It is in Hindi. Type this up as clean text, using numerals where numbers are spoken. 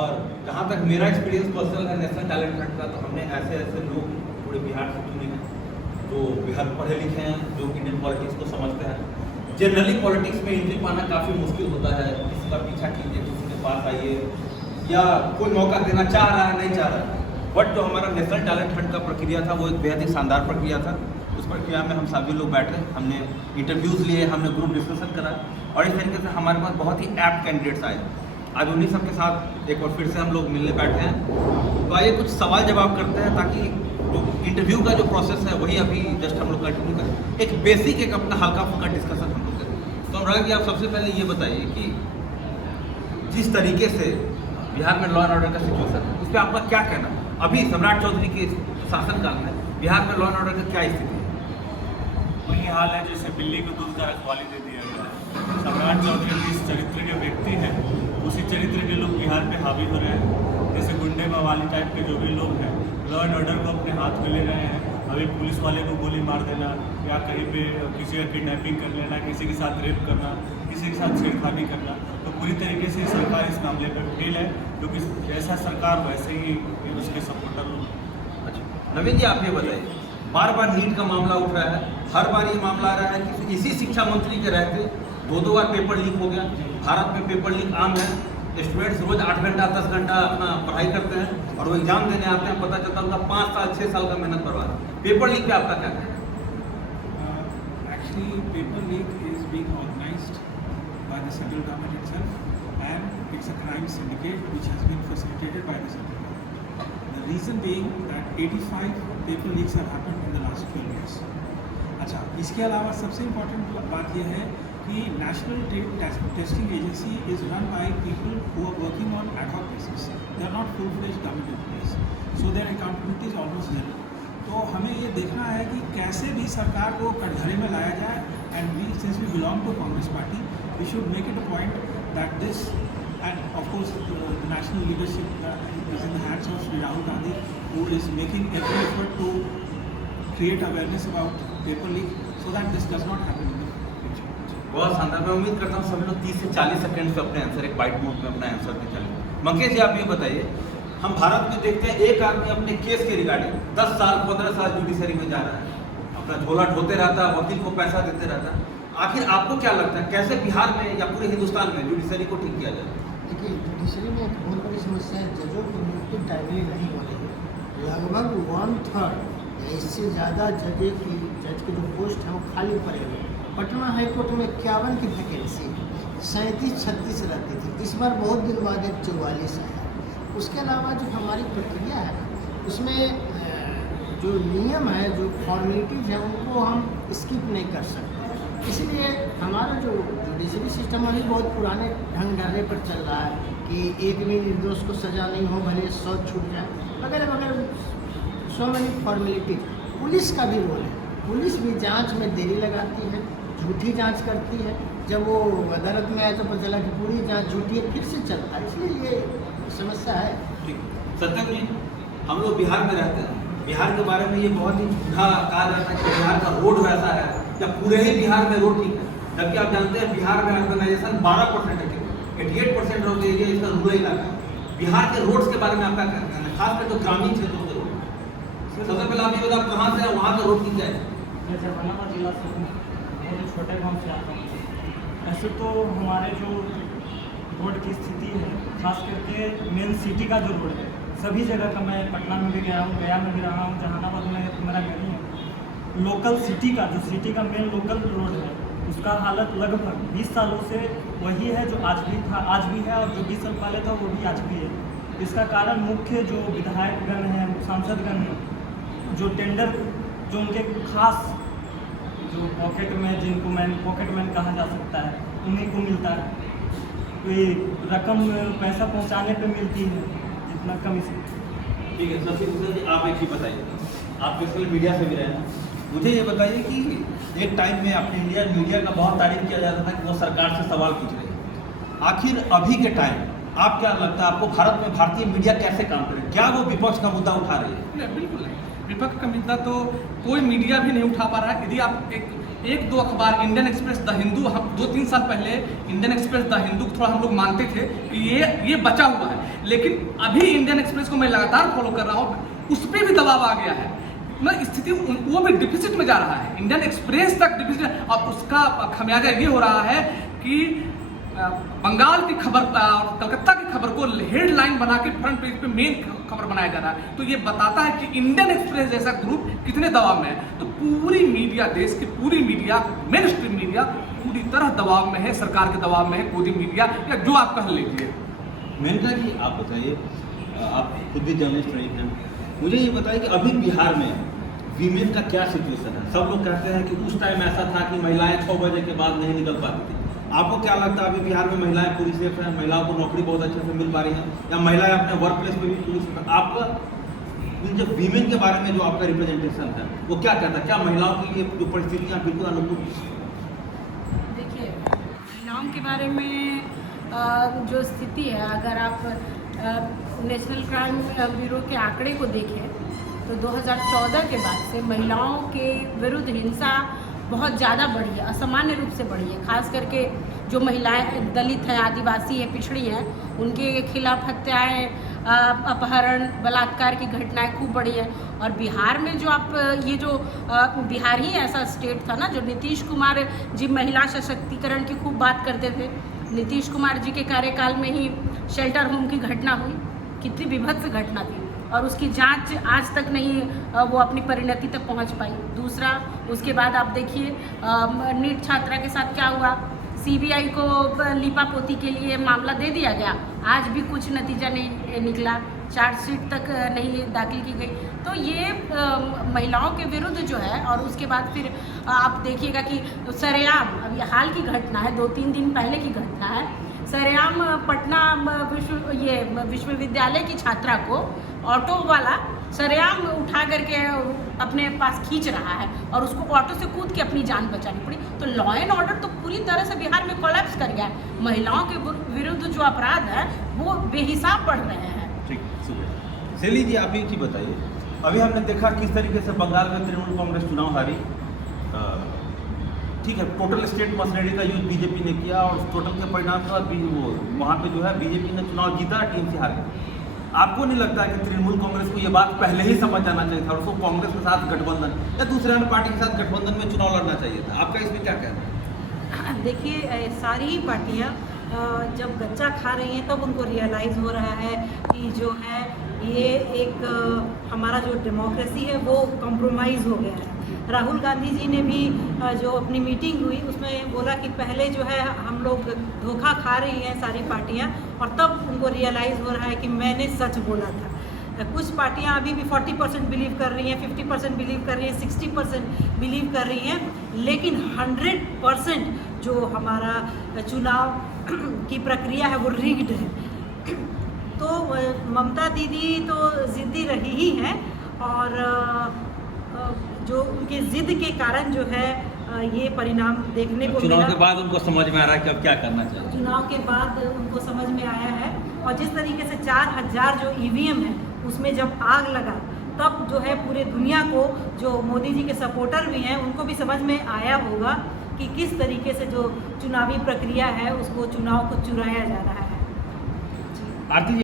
और जहाँ तक मेरा एक्सपीरियंस पर्सनल है नेशनल टैलेंट हंट का, तो हमने ऐसे ऐसे लोग पूरे बिहार से चुने हैं जो बिहार पढ़े लिखे हैं, जो इंडियन पॉलिटिक्स को समझते हैं। जनरली पॉलिटिक्स में एंट्री पाना काफ़ी मुश्किल होता है, किसी का पीछा कीजिए, किसी के पास आइए, या कोई मौका देना चाह रहा है नहीं चाह रहा है। बट जो हमारा नेशनल टैलेंट हंट का प्रक्रिया था वो एक बेहद ही शानदार प्रक्रिया था। उस प्रक्रिया में हम सभी लोग बैठे, हमने इंटरव्यूज़ लिए, हमने ग्रुप डिस्कशन करा और इस तरीके से हमारे पास बहुत ही ऐप्ट कैंडिडेट्स आए। आज उन्हीं सबके साथ एक बार फिर से हम लोग मिलने बैठे हैं। तो आइए कुछ सवाल जवाब करते हैं ताकि जो इंटरव्यू का जो प्रोसेस है वही अभी जस्ट हम लोग कंटिन्यू करें, एक बेसिक एक अपना हल्का फुल्का डिस्कशन हम लोग करें। तो अनुराग जी, आप सबसे पहले ये बताइए कि जिस तरीके से बिहार में लॉ एंड ऑर्डर का सिचुएशन है, उस पर आपका क्या कहना है? अभी सम्राट चौधरी के शासनकाल में बिहार में लॉ एंड ऑर्डर का क्या स्थिति है? वही हाल है जैसे बिल्ली को दूध का रखवाली दे दिया गया है। सम्राट चौधरी जिस चरित्र के व्यक्ति हैं, उसी चरित्र के लोग बिहार पे हावी हो रहे हैं। जैसे गुंडे मवाली टाइप के जो भी लोग हैं, लॉ एंड ऑर्डर को अपने हाथ में ले रहे हैं। अभी पुलिस वाले को गोली मार देना या कहीं पे किसी का किडनैपिंग कर लेना, किसी के साथ रेप करना, किसी के साथ छेड़खानी करना, तो पूरी तरीके से सरकार इस मामले पर फेल है, क्योंकि जैसा सरकार वैसे ही उसके सपोर्टर लोग। अच्छा नवीन जी, आप ये बताइए, बार बार नीट का मामला उठ रहा है, हर बार ये मामला आ रहा है कि इसी शिक्षा मंत्री के रहते दो बार पेपर लीक हो गया। भारत में पेपर लीक आम है, स्टूडेंट्स रोज 8 घंटा 10 घंटा अपना पढ़ाई करते हैं और वो एग्जाम देने आते हैं, पता चलता है उनका 5 साल 6 साल का मेहनत बर्बाद है। पेपर लीक पे आपका क्या कहना है? Actually, paper leak is being organized by the central government itself, and it's a crime syndicate which has been facilitated by the central government. The reason being that 85 paper leaks have happened in the last 12 years. अच्छा, इसके अलावा सबसे इम्पोर्टेंट बात यह है कि national testing agency is run by people who are working on ad hoc basis. They are not full-fledged government employees, so their accountability is almost zero. तो हमें ये देखना है कि कैसे भी सरकार को कटघरे में लाया जाए, and we since we belong to Congress party, we should make it a point that this, and of course the national leadership is in the hands of Shri Rahul Gandhi, who is making every effort to create awareness about paper leak so that this does not happen in the future. बहुत शानदार। मैं उम्मीद करता हूँ सभी लोग 30 से 40 सेकंड से अपने आंसर एक बाइट मोड में अपना आंसर दे चलेंगे। मंकेश जी, आप ये बताइए, हम भारत में देखते हैं एक आदमी अपने केस के रिगार्डिंग 10 साल 15 साल जुडिशरी में जा रहा है, अपना झोला ढोते रहता है, वकील को पैसा देते रहता है। आखिर आपको क्या लगता है कैसे बिहार में या पूरे हिंदुस्तान में जुडिशरी को ठीक किया जाए? देखिए, जुडिशरी में एक बहुत बड़ी समस्या है, जजों की नियुक्ति टाइमली नहीं हो रही है। लगभग 1/3 इससे ज़्यादा जज के जो पोस्ट हैं वो खाली पड़े हुए। पटना हाईकोर्ट में 51 की वैकेंसी 37-36 रहती थी, इस बार बहुत दिन बाद एक 44 आया। उसके अलावा जो हमारी प्रक्रिया है उसमें जो नियम है, जो फॉर्मेलिटीज़ हैं, उनको हम स्किप नहीं कर सकते। इसलिए हमारा जो जुडिशरी सिस्टम अभी बहुत पुराने ढंग ढर्रे पर चल रहा है कि एक भी निर्दोष को सज़ा नहीं हो, भले 100 छूट जाए वगैरह वगैरह, सो मेनी फॉर्मेलिटी। पुलिस का भी रोल है, पुलिस भी जांच में देरी लगाती है, झूठी जांच करती है। जब वो अदालत में आए तो पता चला कि पूरी जांच झूठी है, फिर से चलता है, इसलिए ये समस्या है। ठीक। सत्यम जी, हम लोग बिहार में रहते हैं, बिहार के बारे में ये बहुत ही झूठा कहा जाता है कि बिहार का रोड वैसा है या पूरे ही बिहार में रोड ठीक है, जबकि आप जानते हैं बिहार में अर्बनाइजेशन 12% है, 88% रोड एरिया इसका रूरल इलाका है। बिहार के रोड्स के बारे में आपका क्या कहना है, खासकर जो ग्रामीण क्षेत्रों के रोड? सबसे पहले आप ये बताओ कहाँ से है, वहाँ का रोड ठीक है? जैसे जहानाबाद जिला से बहुत छोटे गांव से आता हूँ। ऐसे तो हमारे जो रोड की स्थिति है, खास करके मेन सिटी का जो रोड है, सभी जगह का, मैं पटना में भी गया हूँ, गया में भी रहा हूँ, जहानाबाद में मेरा घर ही है। लोकल सिटी का जो सिटी का मेन लोकल रोड है, उसका हालत लगभग 20 सालों से वही है जो आज भी था, आज भी है, और जो 20 साल पहले था वो भी आज भी है। इसका कारण मुख्य जो विधायकगण हैं, सांसदगण हैं, जो टेंडर, जो उनके खास जो पॉकेट में, जिनको पॉकेट मैन कहा जा सकता है, उन्हीं को मिलता है। कोई रकम पैसा पहुंचाने पे मिलती है, जितना कमीशन। ठीक है, सबसे दूसरा आप एक चीज़ बताइए, आप सोशल मीडिया से भी रहे हैं, मुझे ये बताइए कि एक टाइम में अपने इंडियन मीडिया का बहुत तारीफ किया जाता था कि वो सरकार से सवाल पूछ रही है। आखिर अभी के टाइम आप क्या लगता है, आपको भारत में भारतीय मीडिया कैसे काम करे? क्या वो विपक्ष का मुद्दा उठा रही है? नहीं, बिल्कुल नहीं। विपक्ष का मुद्दा तो कोई मीडिया भी नहीं उठा पा रहा है। यदि आप एक दो अखबार, इंडियन एक्सप्रेस, द हिंदू, हम 2-3 साल पहले इंडियन एक्सप्रेस, द हिंदू थोड़ा हम लोग मानते थे कि ये बचा हुआ है, लेकिन अभी इंडियन एक्सप्रेस को मैं लगातार फॉलो कर रहा हूँ, उस पर भी दबाव आ गया है ना, स्थिति वो भी डिफिसिट में जा रहा है, इंडियन एक्सप्रेस तक डिफिसिट, और उसका खमियाजा ये हो रहा है कि बंगाल की खबर और कलकत्ता की खबर को हेडलाइन बना के फ्रंट पेज पे मेन खबर बनाया जा रहा है। तो ये बताता है कि इंडियन एक्सप्रेस जैसा ग्रुप कितने दबाव में है। तो पूरी मीडिया, देश की पूरी मीडिया, मेन स्ट्रीम मीडिया पूरी तरह दबाव में है, सरकार के दबाव में है, गोदी मीडिया या जो आप कह लीजिए। मेनका जी आप बताइए, आप खुद भी जर्नलिस्ट रही हैं, मुझे ये बताइए कि अभी बिहार में वीमेन का क्या सिचुएशन है। सब लोग कहते हैं कि उस टाइम ऐसा था कि महिलाएं 6 बजे के बाद नहीं निकल पाती थी। आपको क्या लगता है अभी बिहार में महिलाएं पूरी सेफ हैं, महिलाओं को नौकरी बहुत अच्छे से मिल पा रही हैं, या महिलाएं अपने वर्क प्लेस में भी पूरी सेफ हैं? आपका इन जब वीमेन के बारे में जो आपका रिप्रेजेंटेशन है वो क्या कहता है, क्या महिलाओं के लिए जो परिस्थितियाँ बिल्कुल अनुकूल? देखिए, महिलाओं के बारे में जो स्थिति है, अगर आप नेशनल क्राइम ब्यूरो के आंकड़े को देखें तो 2014 के बाद से महिलाओं के विरुद्ध हिंसा बहुत ज़्यादा बढ़ी है, असामान्य रूप से बढ़ी है। खास करके जो महिलाएं दलित हैं, आदिवासी हैं, पिछड़ी हैं, उनके खिलाफ हत्याएं, अपहरण, बलात्कार की घटनाएं खूब बढ़ी हैं। और बिहार में जो आप ये जो बिहार ही ऐसा स्टेट था ना, जो नीतीश कुमार जी महिला सशक्तिकरण की खूब बात करते थे। नीतीश कुमार जी के कार्यकाल में ही शेल्टर होम की घटना हुई, कितनी विभत्स घटना थी, और उसकी जांच आज तक नहीं वो अपनी परिणति तक पहुंच पाई। दूसरा, उसके बाद आप देखिए नीट छात्रा के साथ क्या हुआ, सीबीआई को लीपापोती के लिए मामला दे दिया गया, आज भी कुछ नतीजा नहीं निकला, चार्जशीट तक नहीं दाखिल की गई। तो ये महिलाओं के विरुद्ध जो है, और उसके बाद फिर आप देखिएगा कि सरेआम, अभी हाल की घटना है, 2-3 दिन पहले की घटना है, सरेआम पटना विश्वविद्यालय की छात्रा को ऑटो वाला सरेआम उठा करके अपने पास खींच रहा है और उसको ऑटो से कूद के अपनी जान बचानी पड़ी। तो लॉ एंड ऑर्डर तो पूरी तरह से बिहार में कोलैप्स कर गया है। महिलाओं के विरुद्ध जो अपराध है वो बेहिसाब बढ़ रहे हैं। ठीक, शुक्रिया। शैली जी आप ही बताइए, अभी हमने देखा किस तरीके से बंगाल में तृणमूल कांग्रेस चुनाव हारी। ठीक है, टोटल स्टेट मशीनरी का यूज बीजेपी ने किया और टोटल के परिणाम के बाद वो वहाँ पे जो है बीजेपी ने चुनाव जीता, टीम से हार गई। आपको नहीं लगता है कि तृणमूल कांग्रेस को ये बात पहले ही समझ जाना चाहिए था और उसको कांग्रेस के साथ गठबंधन या दूसरे अन्य पार्टी के साथ गठबंधन में चुनाव लड़ना चाहिए था? आपका इसमें क्या कहना है? देखिए, सारी ही पार्टियाँ जब गच्चा खा रही हैं तब उनको रियलाइज़ हो रहा है कि जो है ये एक हमारा जो डेमोक्रेसी है वो कॉम्प्रोमाइज़ हो गया है। राहुल गांधी जी ने भी जो अपनी मीटिंग हुई उसमें बोला कि पहले जो है हम लोग धोखा खा रही हैं सारी पार्टियां, और तब उनको रियलाइज़ हो रहा है कि मैंने सच बोला था। कुछ पार्टियां अभी भी 40% बिलीव कर रही हैं, 50% बिलीव कर रही हैं, 60% बिलीव कर रही हैं, लेकिन 100% जो हमारा चुनाव की प्रक्रिया है वो रिग्ड है। तो ममता दीदी तो ज़िद्दी रही ही हैं, और जो उनके ज़िद के कारण जो है ये परिणाम देखने को मिला। चुनाव के बाद उनको समझ में आ रहा है कि अब क्या करना चाहिए। चुनाव के बाद उनको समझ में आया है, और जिस तरीके से 4000 जो EVM है उसमें जब आग लगा तब जो है पूरे दुनिया को, जो मोदी जी के सपोर्टर भी हैं, उनको भी समझ में आया होगा कि किस तरीके से जो चुनावी प्रक्रिया है उसको, चुनाव को चुराया जा रहा है। आरती जी